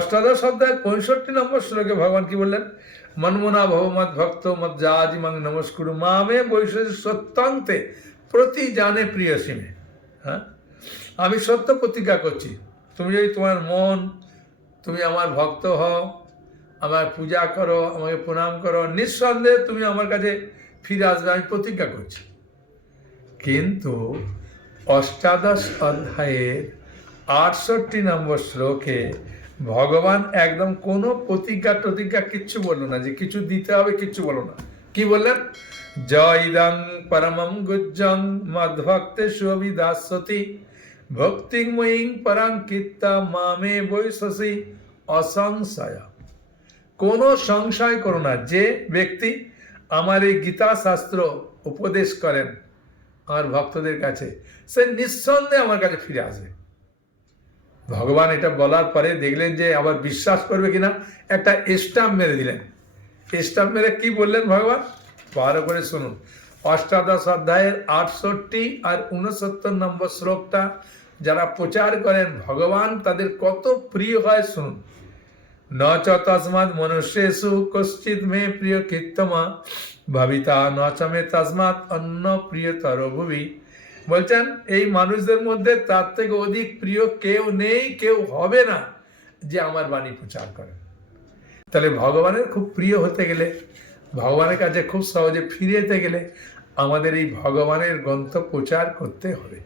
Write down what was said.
অষ্টাদশ অধ্যায় 65 নম্বর শ্লোকে ভগবান কি বললেন? মনমনা ভব মদ ভক্ত মদ জাজি মাং নমস্কুরু মামে বৈশ্ব সত্যান্তে প্রতি জানে প্রিয় সিমে। হ্যাঁ, আমি সত্য প্রতিজ্ঞা করছি, তুমি যদি তোমার মন, তুমি আমার ভক্ত হও, আমার পূজা করো, আমাকে প্রণাম করো, নিঃসন্দেহে তুমি আমার কাছে ফিরে আসবে, আমি প্রতিজ্ঞা করছি। কিন্তু অষ্টাদশ অধ্যায়ের 68 নম্বর শ্লোকে ভগবান একদম কোনো প্রতিজ্ঞা কিচ্ছু বললো না, যে কিছু দিতে হবে, কিচ্ছু বললো না। কি বললেন? জয়দং পরমং গুজ্জং মদ্ভক্তে সুবিদাসতি ভক্তিময়ীং পরাং কীর্তা মামে বৈশসি অসংশয়। কোনো সংশয় করো না, যে ব্যক্তি আমার এই গীতা শাস্ত্র উপদেশ করেন আমার ভক্তদের কাছে, সে নিঃসন্দেহে আমার কাছে ফিরে আসবে। ভগবান এটা বলার পরে দেখলেন যে আবার বিশ্বাস করবে কিনা, একটা স্টাম্প মেরে দিলেন। স্টাম্প মেরে কি বললেন ভগবান? ভালো করে শুনুন। অষ্টাদশ অধ্যায়ের 68 আর 69 নম্বর শ্লোকটা যারা প্রচার করেন ভগবান তাদের কত প্রিয় হয় শুনুন। ন চ তস্মাৎ মনুষ্যেষু কশ্চিৎ মে প্রিয় কীর্তমা ভাবিতা ন চ মে তস্মাৎ অন্য প্রিয়তর ভুবি। বলছেন এই মানুষদের মধ্যে তার থেকে অধিক প্রিয় কেউ নেই, কেউ হবে না যে আমার বাণী প্রচার করে। তাহলে ভগবানের খুব প্রিয় হতে গেলে, ভগবানের কাছে খুব সহজে ফিরে যেতে গেলে আমাদের এই ভগবানের গ্রন্থ প্রচার করতে হবে।